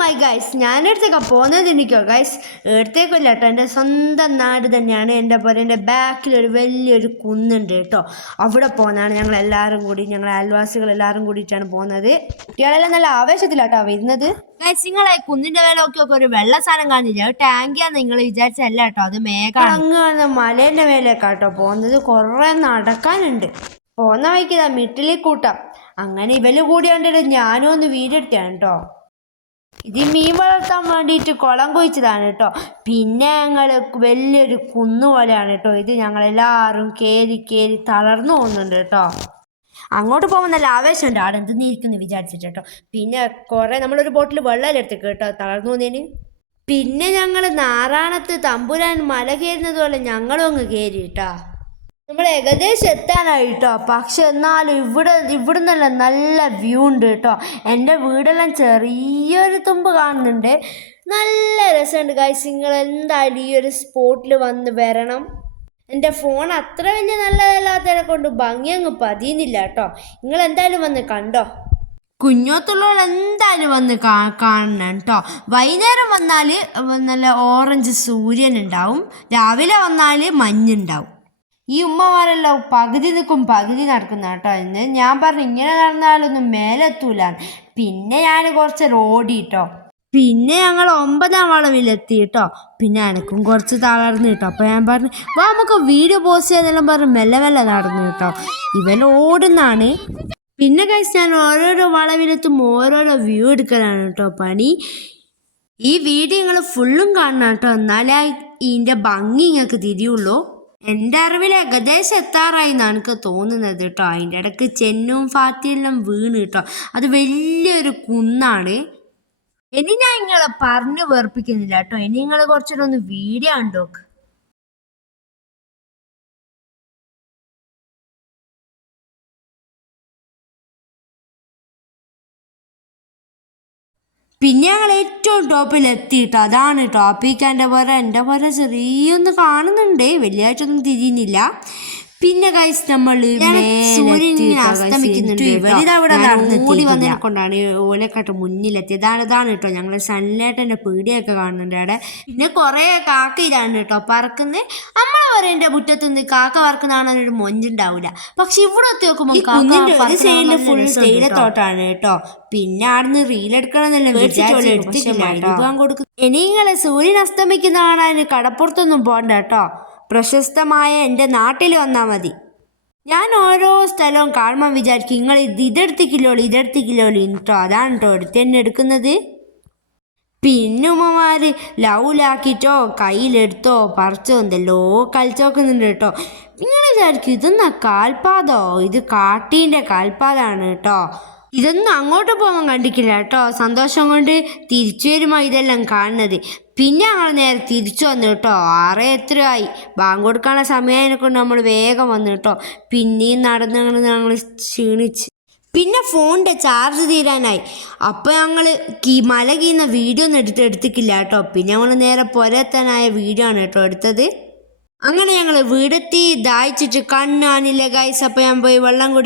My guys ഞാനടുത്തേക്കാ പോകുന്നത് എനിക്കോ? Guys എടുത്തേക്കല്ല കേട്ടോ എന്റെ സ്വന്തം നാട് തന്നെയാണ്. എന്റെ പോലെ എന്റെ ബാക്കിലൊരു വലിയൊരു കുന്നുണ്ട് കേട്ടോ അവിടെ പോകുന്നതാണ് ഞങ്ങൾ എല്ലാവരും കൂടി ഞങ്ങൾ അയൽവാസികൾ എല്ലാവരും കൂടിയിട്ടാണ് പോകുന്നത് കുട്ടികളെല്ലാം നല്ല ആവേശത്തിലാട്ടോ വരുന്നത്. ഗൈസ് നിങ്ങൾ കുന്നിന്റെ മേലെ ഒക്കെ ഒക്കെ ഒരു വെള്ള സാധനം കാണുന്നില്ല ടാങ്കിയാന്ന് നിങ്ങൾ വിചാരിച്ചല്ല കേട്ടോ അത് മേഘാണ് അങ്ങ് മലേന്റെ മേലേക്കാട്ടോ പോകുന്നത് കുറേ നടക്കാനുണ്ട്. പോന്ന വഴിക്ക് ഇതാ മിട്ടിലി കൂട്ടാം അങ്ങനെ ഇവൽ കൂടി കണ്ടിട്ട് ഞാനും ഒന്ന് വീടെടുത്താണ് കേട്ടോ ഇത് മീൻ വളർത്താൻ വേണ്ടിയിട്ട് കുളം കുഴിച്ചതാണ് കേട്ടോ പിന്നെ ഞങ്ങൾ വലിയൊരു കുന്നു പോലെയാണ് കേട്ടോ ഇത് ഞങ്ങളെല്ലാവരും കയറി കയറി തളർന്നു പോകുന്നുണ്ട് കേട്ടോ അങ്ങോട്ട് പോകുമ്പോൾ നല്ല ആവേശമുണ്ട്. ആടെ എന്ത് നീക്കുന്നു വിചാരിച്ചിട്ട് കേട്ടോ പിന്നെ കുറേ നമ്മളൊരു ബോട്ടിൽ വെള്ളം എടുത്ത് കേട്ടോ. തളർന്നു പോകുന്നതിന്. പിന്നെ ഞങ്ങൾ നാറാണത്ത് തമ്പുരാൻ മല കയറുന്നത് പോലെ ഞങ്ങളും അങ്ങ് കയറി കേട്ടോ നമ്മൾ ഏകദേശം എത്താനായി കേട്ടോ പക്ഷെ എന്നാലും ഇവിടെ ഇവിടെ നിന്നല്ല നല്ല വ്യൂ ഉണ്ട് കേട്ടോ. എന്റെ വീടെല്ലാം ചെറിയൊരു തുമ്പ് കാണുന്നുണ്ട്. നല്ല രസമുണ്ട് കാഴ്ച നിങ്ങൾ എന്തായാലും ഈ ഒരു സ്പോട്ടിൽ വന്ന് വരണം. എന്റെ ഫോൺ അത്ര വലിയ നല്ലതല്ലാത്തതിനെ കൊണ്ട് ഭംഗി അങ്ങ് പതിയുന്നില്ല കേട്ടോ. നിങ്ങൾ എന്തായാലും വന്ന് കണ്ടോ? കുഞ്ഞോത്തുള്ളവൾ എന്തായാലും വന്ന് കാ കാണണം കേട്ടോ. വൈകുന്നേരം വന്നാൽ നല്ല ഓറഞ്ച് സൂര്യൻ ഉണ്ടാവും. രാവിലെ വന്നാൽ മഞ്ഞുണ്ടാവും ഈ ഉമ്മമാരെല്ലാം പകുതി നിൽക്കും പകുതി നടക്കുന്ന കേട്ടോ. ഇന്ന് ഞാൻ പറഞ്ഞു ഇങ്ങനെ നടന്നാലൊന്നും മേലെത്തൂല. പിന്നെ ഞാൻ കുറച്ച് ഓടിട്ടോ പിന്നെ ഞങ്ങൾ ഒമ്പതാം വളവിലെത്തി കേട്ടോ. പിന്നെ എനക്കും കുറച്ച് തളർന്നു കേട്ടോ. അപ്പോൾ ഞാൻ പറഞ്ഞു വാ നമുക്ക് വീഡിയോ പോസ്റ്റ് ചെയ്യാന്നെല്ലാം പറഞ്ഞ് മെല്ലെ മെല്ലെ നടന്നു കേട്ടോ. ഇവൻ ഓടുന്നാണ്. പിന്നെ കഴിച്ച് ഞാൻ ഓരോരോ വളവിലെത്തും ഓരോരോ വ്യൂ എടുക്കലാണ് കേട്ടോ പണി. ഈ വീഡിയോ നിങ്ങൾ ഫുള്ളും കാണണം കേട്ടോ. എന്നാലേ ഇതിന്റെ ഭംഗി നിങ്ങൾക്ക് തിരിയുള്ളൂ. എന്റെ അറിവിൽ ഏകദേശം എത്താറായി എന്നാണ് എനിക്ക് തോന്നുന്നത് കേട്ടോ. അതിന്റെ ഇടയ്ക്ക് ചെന്നും ഫാത്തിയെല്ലാം വീണ് കേട്ടോ. അത് വലിയൊരു കുന്നാണ്. ഇനി ഞാൻ നിങ്ങളെ പറഞ്ഞു വേർപ്പിക്കുന്നില്ല കേട്ടോ. ഇനി നിങ്ങൾ കുറച്ചുകൂടെ ഒന്ന് വീഡിയോ കണ്ടോക്ക്. പിന്നെ ഞങ്ങൾ ഏറ്റവും ടോപ്പിൽ എത്തിയിട്ട് അതാണ് ടോപ്പിക്ക് എന്റെ പോലെ എന്റെ പോലെ ചെറിയൊന്ന് കാണുന്നുണ്ട്. വലിയായിട്ടൊന്നും തിരിയുന്നില്ല. പിന്നെ ഗൈസ് നമ്മൾ ഓടി വന്നതിനെ കൊണ്ടാണ് ഓലക്കാട്ട് മുന്നിലെത്തി. ഇതാണ് ഇതാണ് കേട്ടോ. ഞങ്ങൾ സൺലൈറ്റിന്റെ പീടിയൊക്കെ കാണുന്നുണ്ട് അവിടെ. പിന്നെ കുറേ കാക്ക ഇതാണ് കേട്ടോ പറക്കുന്നത് നമ്മളെ വരെ എന്റെ മുറ്റത്ത് നിന്ന് കാക്ക പറക്കുന്നതാണ് ഒരു മൊഞ്ചുണ്ടാവില്ല പക്ഷെ ഇവിടെ എത്തി നോക്കുമ്പോൾ ഫുൾ തേയിലത്തോട്ടാണ് കേട്ടോ. പിന്നെ അവിടുന്ന് റീലെടുക്കണമെന്നല്ല വിചാരിച്ചു ഇനി നിങ്ങളെ സൂര്യൻ അസ്തമിക്കുന്ന കാണാൻ കടപ്പുറത്തൊന്നും പോകണ്ട കേട്ടോ. പ്രശസ്തമായ എന്റെ നാട്ടിൽ വന്നാൽ മതി. ഞാൻ ഓരോ സ്ഥലവും കാണുമ്പോൾ വിചാരിക്കും നിങ്ങൾ ഇത് ഇതെടുത്തിക്കില്ലോളി ഇതെടുത്തിക്കില്ലോളി കേട്ടോ അതാണ് കേട്ടോ എടുത്ത് തന്നെ എടുക്കുന്നത്. പിന്നെ ഉമ്മമാര് ലൗലാക്കിട്ടോ കയ്യിലെടുത്തോ പറിച്ചോ എന്തെല്ലോ കളിച്ചോക്കുന്നുണ്ട് കേട്ടോ നിങ്ങൾ വിചാരിക്കും ഇതൊന്നാ കാൽപാതോ ഇത് കാട്ടീന്റെ കാൽപാതാണ് കേട്ടോ ഇതൊന്നും അങ്ങോട്ട് പോകാൻ കണ്ടിക്കില്ല കേട്ടോ സന്തോഷം കൊണ്ട് തിരിച്ചു വരുമ്പോൾ ഇതെല്ലാം കാണുന്നത്. പിന്നെ ഞങ്ങൾ നേരെ തിരിച്ചു വന്നു കേട്ടോ. ആറ് ആയി ബാങ്ക് കൊടുക്കാനുള്ള സമയം കൊണ്ട് നമ്മൾ വേഗം വന്നു കേട്ടോ. പിന്നെയും നടന്ന് ഞങ്ങൾ ക്ഷീണിച്ച്. പിന്നെ ഫോണിന്റെ ചാർജ് തീരാനായി. അപ്പോൾ ഞങ്ങൾ കീ മല കീന്ന വീഡിയോ ഒന്നും എടുത്ത് എടുത്തിക്കില്ല കേട്ടോ. പിന്നെ ഞങ്ങൾ നേരെ പുരത്തനായ വീഡിയോ ആണ് കേട്ടോ എടുത്തത്. അങ്ങനെ ഞങ്ങൾ വീടെത്തി ദാഹിച്ചിട്ട് കണ്ണാനില്ല ഗൈസ് അപ്പോൾ ഞാൻ പോയി വെള്ളം കുടി